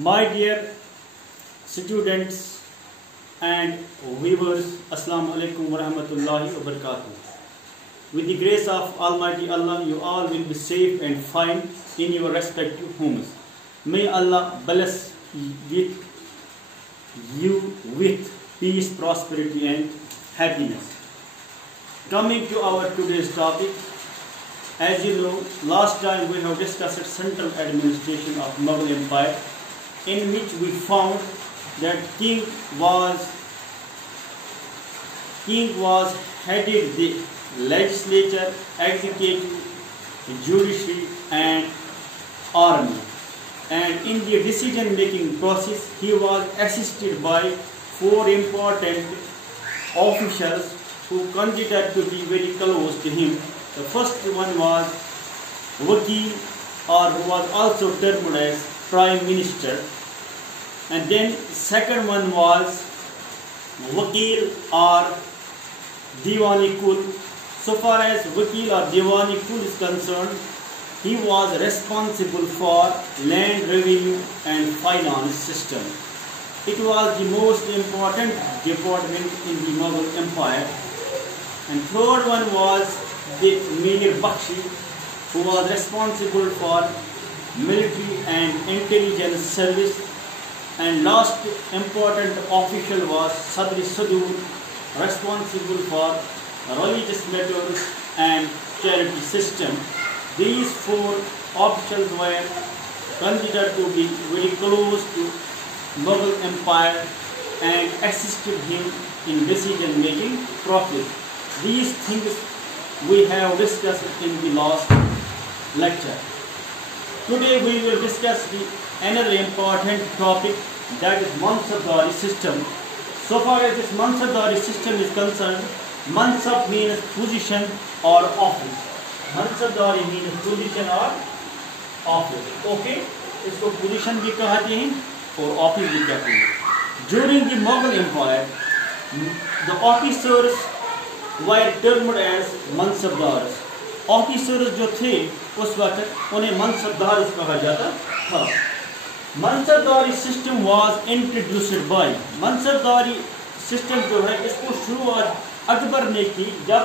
My dear students and viewers, Assalamu alaikum wa rahmatullahi wa barakatuh. With the grace of Almighty Allah, you all will be safe and fine in your respective homes. May Allah bless you with peace, prosperity and happiness. Coming to our today's topic, as you know, last time we have discussed central administration of Mughal Empire, in which we found that king was headed the legislature, executive, judiciary and army, and in the decision making process he was assisted by four important officials who considered to be very close to him. The first one was Wakil, or who was also termed as Prime Minister, and then second one was Wakil or Diwani Kul. So far as Wakil or Diwani Kul is concerned, he was responsible for land revenue and finance system. It was the most important department in the Mughal Empire. And third one was the Mir Bakshi, who was responsible for military and intelligence service. And last important official was Sadri Sadur, responsible for religious matters and charity system. These four officials were considered to be very close to Mughal Empire and assisted him in decision making process. These things we have discussed in the last lecture. Today we will discuss another important topic, that is Mansabdari system. So far as this Mansabdari system is concerned, Mansab means position or office. Mansabdari means position or office. Okay, इसको position भी कहते हैं और office भी कहते हैं. During the Mughal Empire, the officers were termed as Mansabdars. Officers जो थे उस वक्त उन्हें Mansabdars कहा जाता था. Mansabdari system was introduced by, Mansabdari system जो है इसको शुरुआत अकबर ने की जब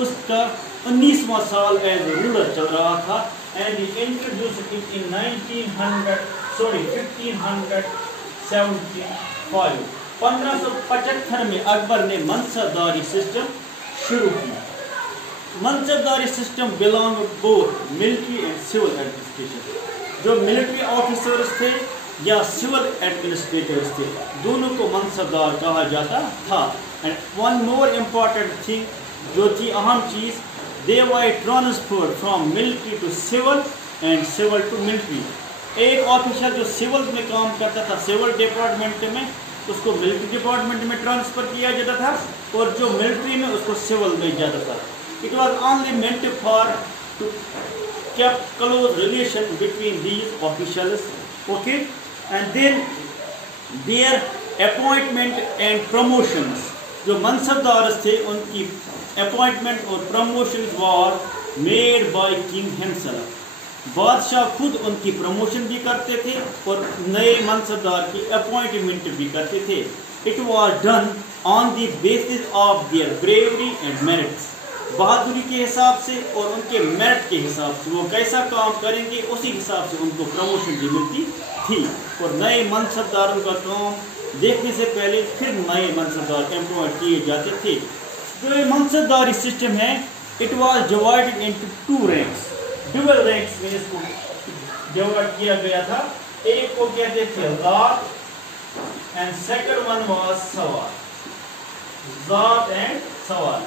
उसका 19वां साल एज रूलर चल रहा था, and he introduced it in 1575. 1575 में अकबर ने Mansabdari system शुरू किया. Mansabdari system belonged to both military and civil administration. जो मिलिट्री ऑफिसर्स थे या सिविल एडमिनिस्ट्रेटर्स थे, दोनों को मनसबदार कहा जाता था. And one more important thing, जो थी अहम चीज़, they were transferred from military to civil and civil to military. एक ऑफिसर जो सिविल में काम करता था, सिविल डिपार्टमेंट में, उसको मिलिट्री डिपार्टमेंट में ट्रांसफ़र किया जाता था, और जो मिलिट्री में उसको सिविल में जाता था. It was only meant for to kept close relation between these officials. Okay, and then their appointment and promotions, जो मनसबदार थे उनकी appointment और promotions were made by king himself. बादशाह खुद उनकी promotion भी करते थे और नए मनसबदार की appointment भी करते थे. It was done on the basis of their bravery and merits. बहादुरी के हिसाब से और उनके मेरिट के हिसाब से वो कैसा काम करेंगे उसी हिसाब से उनको प्रमोशन भी मिलती थी. और नए मनसबदारों का काम देखने से पहले फिर नए मनसबदार एम्प्लॉय किए जाते थे. जो ये मनसबदारी सिस्टम है, it was divided into two ranks. Double ranks में इसको डिवाइड किया गया था. एक को कहते थे ज़ात एंड सेकंड वन वाज सवार. ज़ात एंड सवार.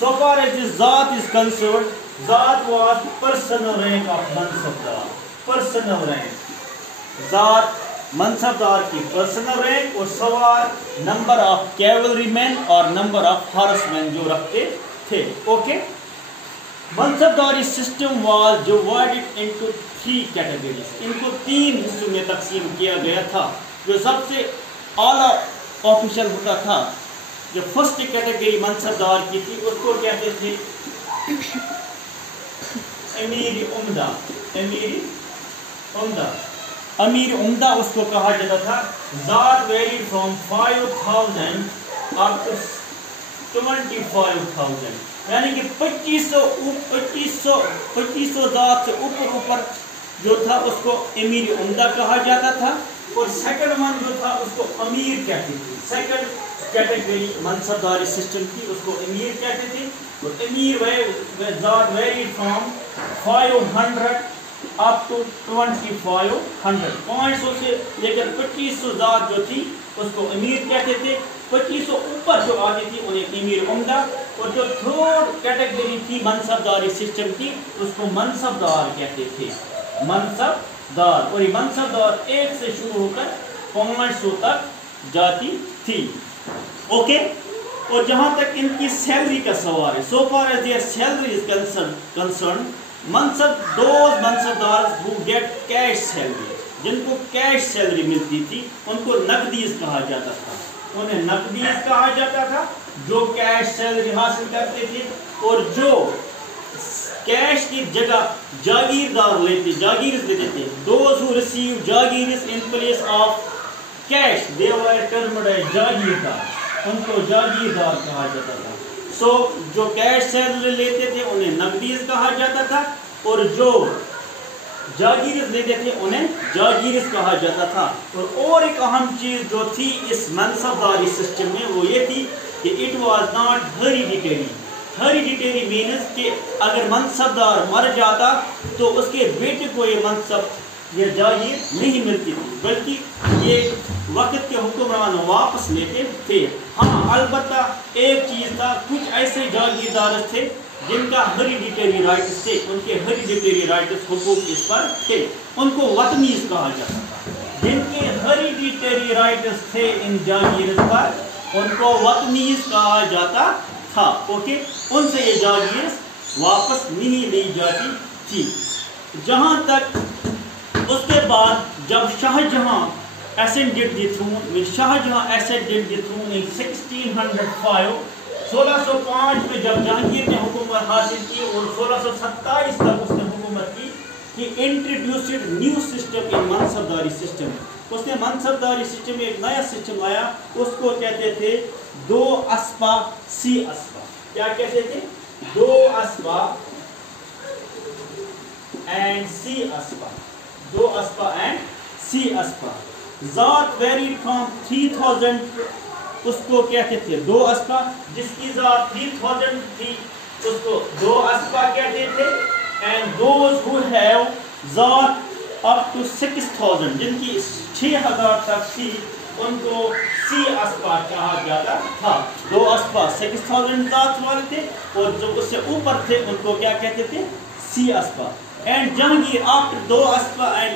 So far as this Zat is concerned, Zat was personal rank of Mansabdar. Personal rank. Zat, Mansabdar की personal rank, और Sawar number of cavalrymen और number of horsemen जो रखते थे. Okay. Mansabdari system was divided into three categories. इनको तीन हिस्सों में तकसीम किया गया था. जो सबसे आला ऑफिशियल होता था, जो फर्स्ट कैटेगरी मनसबदार की थी, उसको कहते थे अमीर उम्दा. अमीर उम्दा. अमीर उम्दा उसको कहा जाता था. That varied from 5,000 up to 25,000. यानी कि 2500 ज़ात से ऊपर जो था उसको अमीर उम्दा कहा जाता था. और सेकंड वन जो था उसको अमीर कहते थे. सेकंड कैटेगरी मनसबदारी सिस्टम की उसको अमीर कहते थे. तो अमीर ज़ात वेरीड फ्रॉम 500 अप टू 2500. 500 से लेकर 2500 ज़ात जो थी उसको अमीर कहते थे. 2500 ऊपर जो आती थी उन्हें अमीर उम्दा. और जो थर्ड कैटेगरी थी मनसबदारी सिस्टम की उसको मनसबदार कहते थे. मनसबदार. और ये मनसबदार 1 से शुरू होकर 500 तक जाती थी. ओके. और जहाँ तक इनकी सैलरी का सवाल है, so far as their salary is concern, those mansabdar who get cash salary, जिनको कैश सैलरी मिलती थी उनको नकदीज कहा जाता था. उन्हें नकदीज कहा जाता था जो कैश सैलरी हासिल करते थे. और जो कैश की जगह जागीरदार जागीर लेते थे, those who receive Jagir in place of cash, they were termed as जागीरदार. उनको जागीरदार कहा जाता था. सो जो कैश सैलरी लेते थे उन्हें नकदीज कहा जाता था. और जो जागीर लेते थे उन्हें जागीर कहा जाता था. और एक अहम चीज जो थी इस मनसबदारी सिस्टम में वो ये थी कि it was not hereditary. Hereditary means कि अगर मनसबदार मर जाता तो उसके बेटे को ये मनसब या जागीर नहीं मिलती थी, बल्कि ये वक्त के हुक्मरान वापस लेते थे. हाँ, अलबत्ता एक चीज था, कुछ ऐसे जागीरदार थे जिनका हेरिडिटरी राइट्स थे. उनके हेरिडिटरी राइट्स हुकूक इस पर थे. उनको वतनीज कहा जाता था. जिनके हेरिडिटरी राइट्स थे इन जागीर पर उनको वतनीज कहा जाता था. ओके. उनसे ये जागीर वापस नहीं ली जाती थी. जहाँ तक उसके बाद जब Shahjahan ascended the throne, when Shahjahan ascended the throne in 1605, 1605 में जब जहांगीर ने हुकूमत हासिल की और 1627 तक उसने हुकूमत की, he introduced new system in मनसबदारी system. उसने मनसबदारी सिस्टम में एक नया सिस्टम लाया. उसको कहते थे 2 अस्पा सी अस्पा. क्या कहते थे? 2 अस्पा एंड सी अस्पा. 2 अस्पा एंड सी अस्पा. ज़ात वेरीड फ्रॉम 3000. उसको कहते थे 2 अस्पा. जिसकी ज़ात 3000 थी उसको 2 अस्पा कहते थे. एंड दोज हु हैव ज़ात अप टू 6000, जिनकी 6000 तक थी उनको सी अस्पा कहा जाता था. 2 अस्पा 6000 ज़ात वाले थे और जो उससे ऊपर थे उनको क्या कहते थे? सी अस्पा. And Jahangir, after 2 aspa and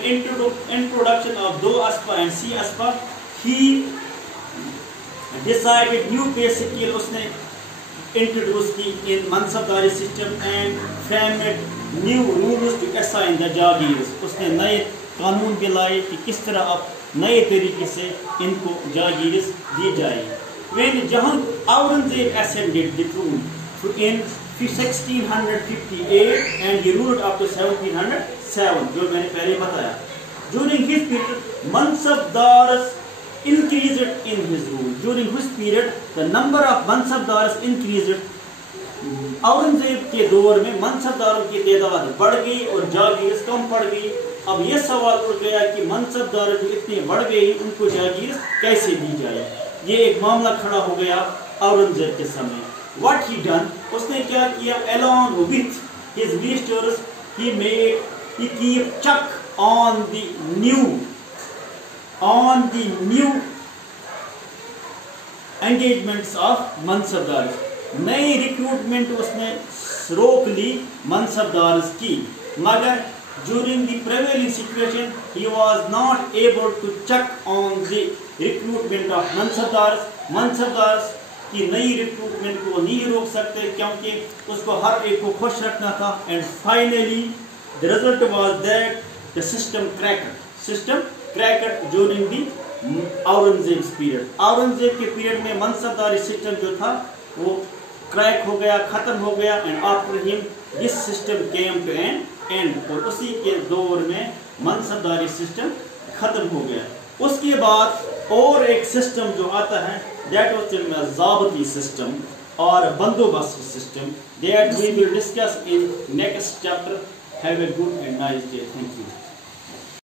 introduction of 2 aspa and C aspa, he decided new pay scale उसने introduce की in मनसबदारी system and framed new rules to assign the jagirs. उसने नए कानून भी लाए कि किस तरह अब नए तरीके से इनको जागीर्स दी जाए. When Aurangzeb ascended the throne in 1658 and he ruled up to 1707, जो मैंने पहले बताया. During his period, Mansabdars increased in his rule. During which period the number of Mansabdars increased. Aurangzeb के दौर में मनसबदारों की तादाद बढ़ गई और जागीर कम पड़ गई. अब यह सवाल उठ गया कि मनसबदार जो इतने बढ़ गए उनको जागीर कैसे दी जाए. ये एक मामला खड़ा हो गया औरंगजेब के समय. What he done? उसने क्या किया? Along with his ministers, he keep check on the new engagements of mansabdar. नई रिक्रूटमेंट उसने रोक ली मनसबदार की. मगर during the prevailing situation, he was not able to check on the recruitment of mansabdar. Mansabdar कि नई रिक्रूटमेंट को नहीं रोक सकते क्योंकि उसको हर एक को खुश रखना था. And finally the result was that the system cracked during the Aurangzeb period. Aurangzeb के पीरियड में मनसबदारी सिस्टम जो था वो क्रैक हो गया, खत्म हो गया. And after him this system came to an end. और उसी के दौर में मनसबदारी सिस्टम ختم ہو گیا. اس کے بعد اور ایک سسٹم جو آتا ہے دیٹ واز ضابطی سسٹم اور بندوبست system. That we will discuss in next chapter. Have a good and nice day. Thank you.